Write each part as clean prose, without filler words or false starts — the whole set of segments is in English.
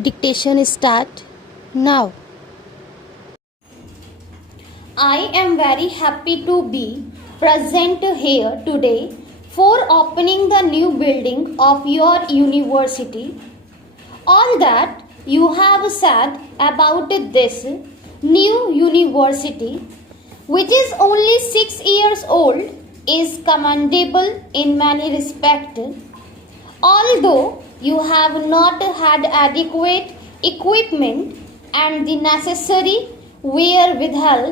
Dictation start now. I am very happy to be present here today for opening the new building of your university. All that you have said about this new university, which is only 6 years old, is commendable in many respects. Although you have not had adequate equipment and the necessary wherewithal,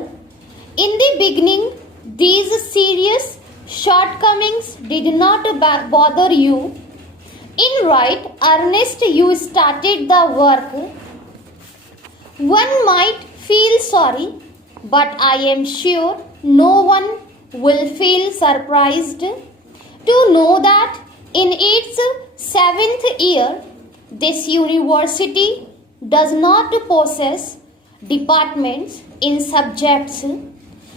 in the beginning these serious shortcomings did not bother you. In right earnest, you started the work. One might feel sorry, but I am sure no one will feel surprised to know that in its 7th year, this university does not possess departments in subjects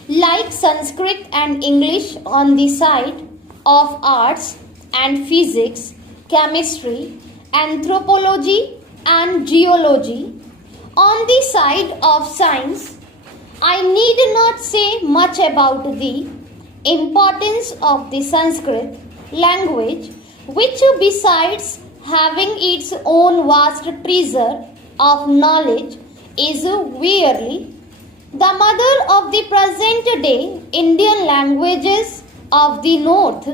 like Sanskrit and English on the side of arts and physics, chemistry, anthropology, and geology. On the side of science, I need not say much about the importance of the Sanskrit language, which, besides having its own vast treasure of knowledge, is verily the mother of the present day Indian languages of the North.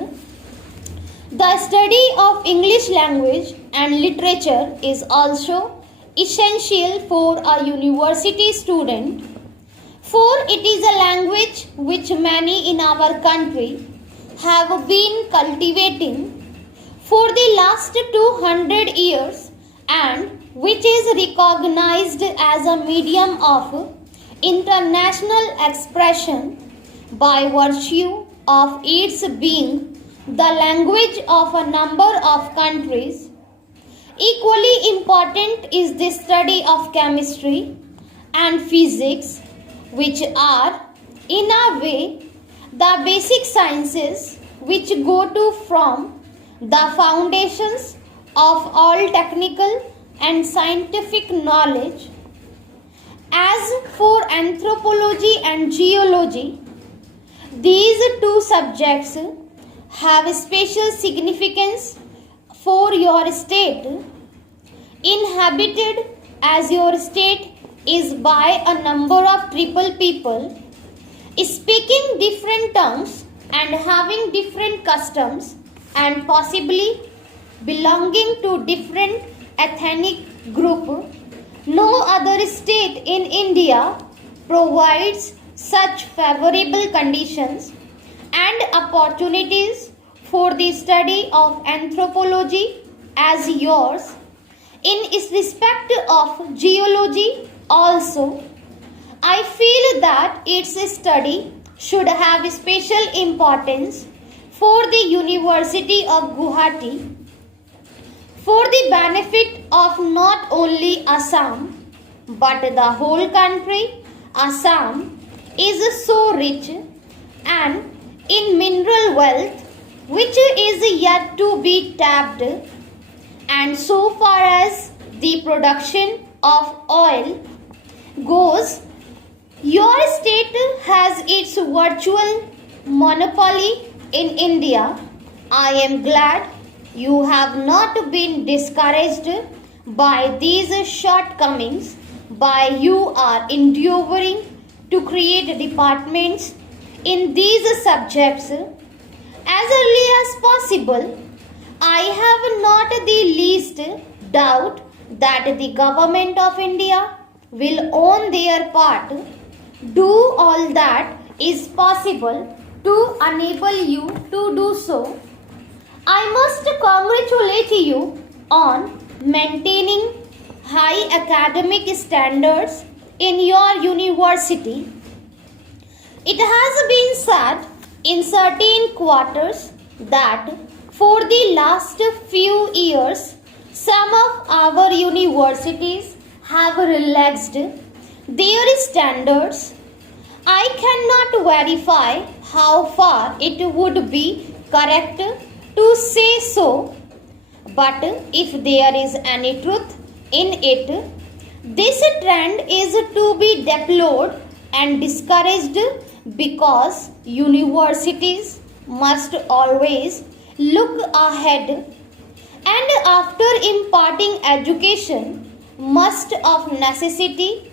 The study of English language and literature is also essential for a university student, for it is a language which many in our country have been cultivating for the last 200 years and which is recognized as a medium of international expression by virtue of its being the language of a number of countries. Equally important is the study of chemistry and physics, which are, in a way, the basic sciences which go to from the foundations of all technical and scientific knowledge. As for anthropology and geology, these two subjects have special significance for your state, inhabited as your state is by a number of triple people, speaking different tongues and having different customs and possibly belonging to different ethnic group. No other state in India provides such favorable conditions and opportunities for the study of anthropology as yours. In respect of geology also, I feel that its study should have special importance for the University of Guwahati, for the benefit of not only Assam but the whole country. Assam is so rich and in mineral wealth which is yet to be tapped, and so far as the production of oil goes, your state has its virtual monopoly in India. I am glad you have not been discouraged by these shortcomings, by you are endeavoring to create departments in these subjects as early as possible. I have not the least doubt that the government of India will on their part do all that is possible to enable you to do so. I must congratulate you on maintaining high academic standards in your university. It has been said in certain quarters that for the last few years some of our universities have relaxed their standards. I cannot verify how far it would be correct to say so, but if there is any truth in it. This trend is to be deplored and discouraged because universities must always look ahead and after imparting education must of necessity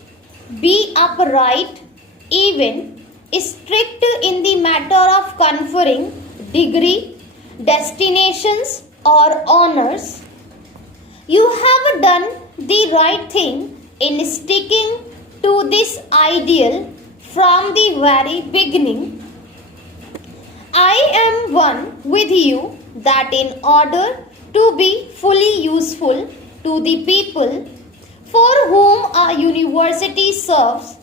be upright, even strict in the matter of conferring degree, destinations or honors. You have done the right thing in sticking to this ideal from the very beginning. I am one with you that in order to be fully useful to the people for whom a university serves,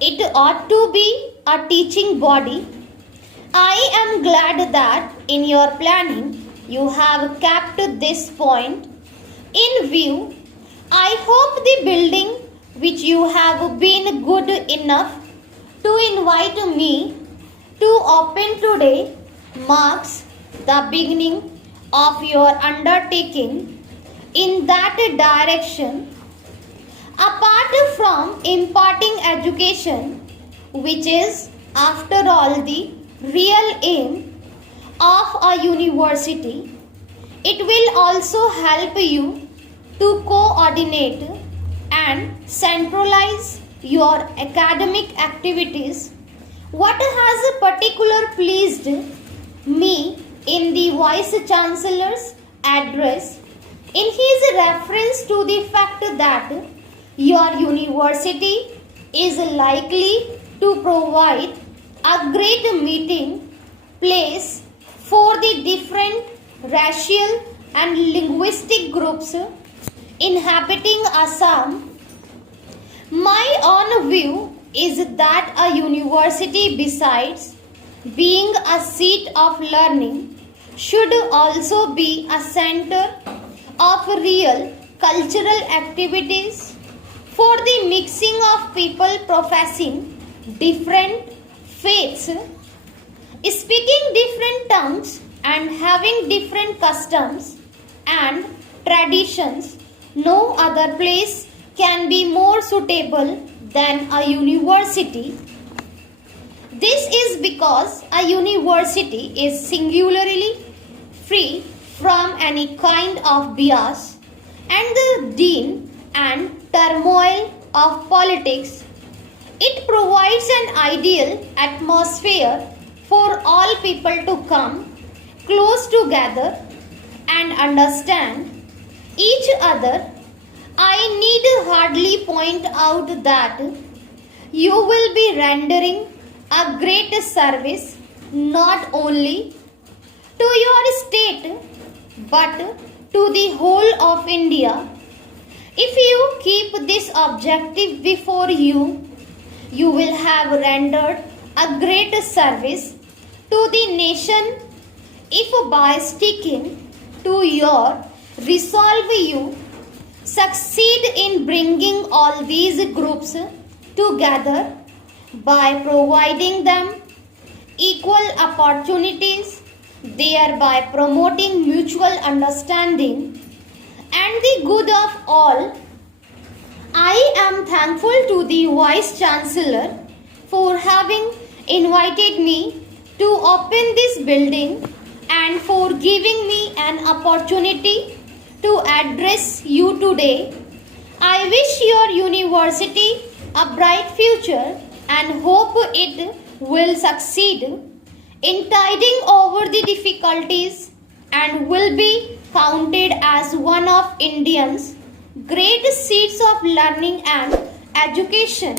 it ought to be a teaching body. I am glad that in your planning you have kept this point in view. I hope the building which you have been good enough to invite me to open today marks the beginning of your undertaking in that direction. Apart from imparting education, which is after all the real aim of a university, it will also help you to coordinate and centralize your academic activities. What has particularly pleased me in the Vice Chancellor's address in his reference to the fact that your university is likely to provide a great meeting place for the different racial and linguistic groups inhabiting Assam. My own view is that a university, besides being a seat of learning, should also be a center of real cultural activities for the mixing of people professing different faiths, speaking different tongues, and having different customs and traditions. No other place can be more suitable than a university. This is because a university is singularly free from any kind of bias and the din and turmoil of politics. It provides an ideal atmosphere for all people to come close together and understand each other. I need hardly point out that you will be rendering a great service not only to your state but to the whole of India. If you keep this objective before you, you will have rendered a great service to the nation if by sticking to your resolve you succeed in bringing all these groups together by providing them equal opportunities, thereby promoting mutual understanding and the good of all. I am thankful to the Vice Chancellor for having invited me to open this building and for giving me an opportunity to address you today. I wish your university a bright future and hope it will succeed in tiding over the difficulties and will be counted as one of India's great seats of learning and education.